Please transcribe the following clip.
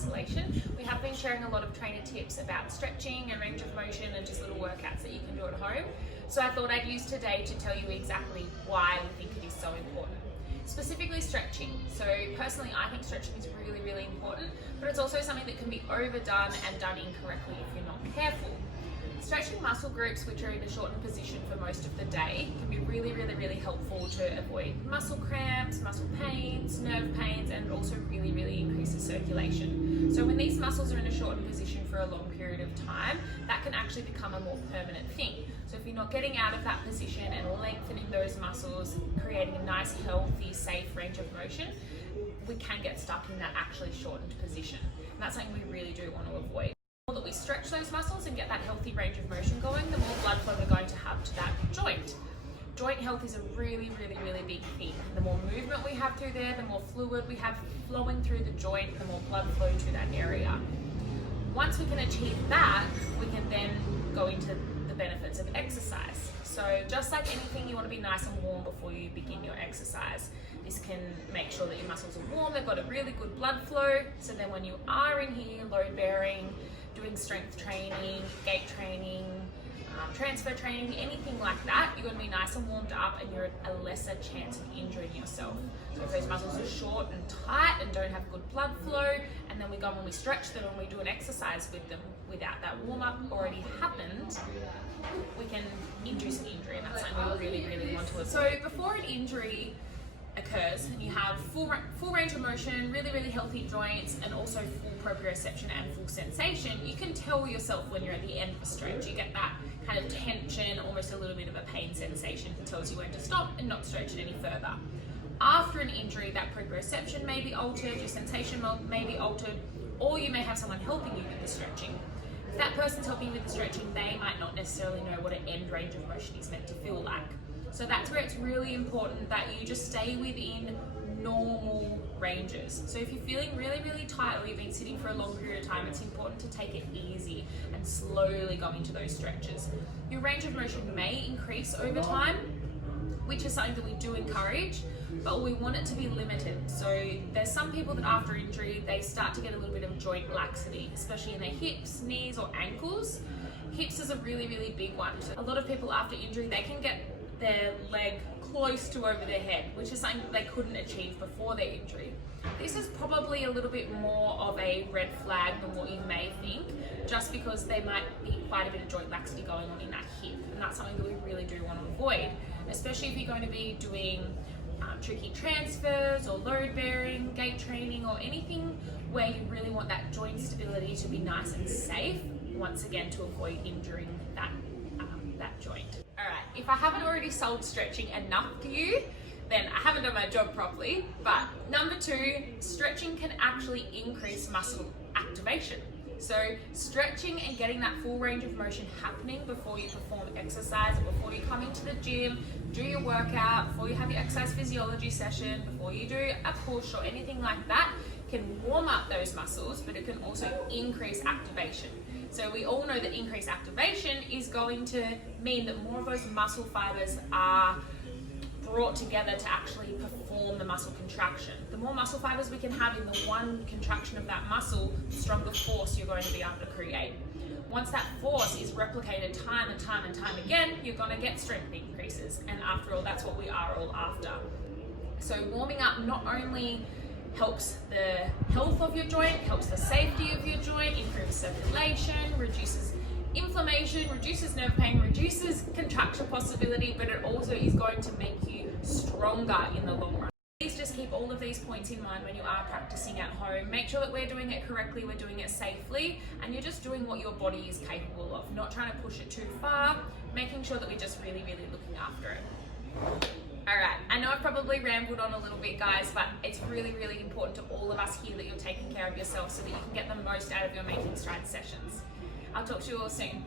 isolation. We have been sharing a lot of trainer tips about stretching and range of motion and just little workouts that you can do at home. So I thought I'd use today to tell you exactly why we think it is so important. Specifically stretching. So personally, I think stretching is really, really important, but it's also something that can be overdone and done incorrectly if you're not careful. Stretching muscle groups which are in a shortened position for most of the day can be really, really, really helpful to avoid muscle cramps, muscle pains, nerve pains, and also really, really increases circulation. So when these muscles are in a shortened position for a long period of time, that can actually become a more permanent thing. So if you're not getting out of that position and lengthening those muscles, creating a nice, healthy, safe range of motion, we can get stuck in that actually shortened position. And that's something we really do want to avoid. The more that we stretch those muscles and get that healthy range of motion going, the more blood flow we're going to have to that joint. Joint health is a really, really, really big thing. The more movement we have through there, the more fluid we have flowing through the joint, the more blood flow to that area. Once we can achieve that, we can then go into the benefits of exercise. So just like anything, you want to be nice and warm before you begin your exercise. This can make sure that your muscles are warm, they've got a really good blood flow, so then when you are in here load bearing, doing strength training, gait training, transfer training, anything like that, you're going to be nice and warmed up and you're at a lesser chance of injuring yourself. So if those muscles are short and tight and don't have good blood flow, and then we go and we stretch them and we do an exercise with them without that warm-up already happened, we can induce an injury, and that's something we really, really want to avoid. So before an injury occurs and you have full range of motion, really, really healthy joints, and also full proprioception and full sensation, you can tell yourself when you're at the end of a stretch. You get that kind of tension, almost a little bit of a pain sensation that tells you when to stop and not stretch it any further. After an injury, that proprioception may be altered, your sensation may be altered, or you may have someone helping you with the stretching. If that person's helping you with the stretching, they might not necessarily know what an end range of motion is meant to feel like. So that's where it's really important that you just stay within normal ranges. So if you're feeling really, really tight or you've been sitting for a long period of time, it's important to take it easy and slowly go into those stretches. Your range of motion may increase over time, which is something that we do encourage, but we want it to be limited. So there's some people that after injury, they start to get a little bit of joint laxity, especially in their hips, knees, or ankles. Hips is a really, really big one. So a lot of people after injury, they can get their leg close to over their head, which is something that they couldn't achieve before their injury. This is probably a little bit more of a red flag than what you may think, just because there might be quite a bit of joint laxity going on in that hip, and that's something that we really do want to avoid, especially if you're going to be doing tricky transfers or load bearing, gait training, or anything where you really want that joint stability to be nice and safe, once again to avoid injuring that joint. Alright, if I haven't already sold stretching enough to you, then I haven't done my job properly. But number 2, stretching can actually increase muscle activation. So stretching and getting that full range of motion happening before you perform exercise, or before you come into the gym, do your workout, before you have your exercise physiology session, before you do a push or anything like that, can warm up those muscles, but it can also increase activation. So we all know that increased activation is going to mean that more of those muscle fibers are brought together to actually perform the muscle contraction. The more muscle fibers we can have in the one contraction of that muscle, the stronger force you're going to be able to create. Once that force is replicated time and time and time again, you're going to get strength increases. And after all, that's what we are all after. So warming up not only helps the health of your joint, helps the safety of your joint, improves circulation, reduces inflammation, reduces nerve pain, reduces contraction possibility, but it also is going to make you stronger in the long run. Please just keep all of these points in mind when you are practicing at home. Make sure that we're doing it correctly, we're doing it safely, and you're just doing what your body is capable of, not trying to push it too far, making sure that we're just really, really looking after it. Alright, I know I've probably rambled on a little bit, guys, but it's really, really important to all of us here that you're taking care of yourself so that you can get the most out of your Making Strides sessions. I'll talk to you all soon.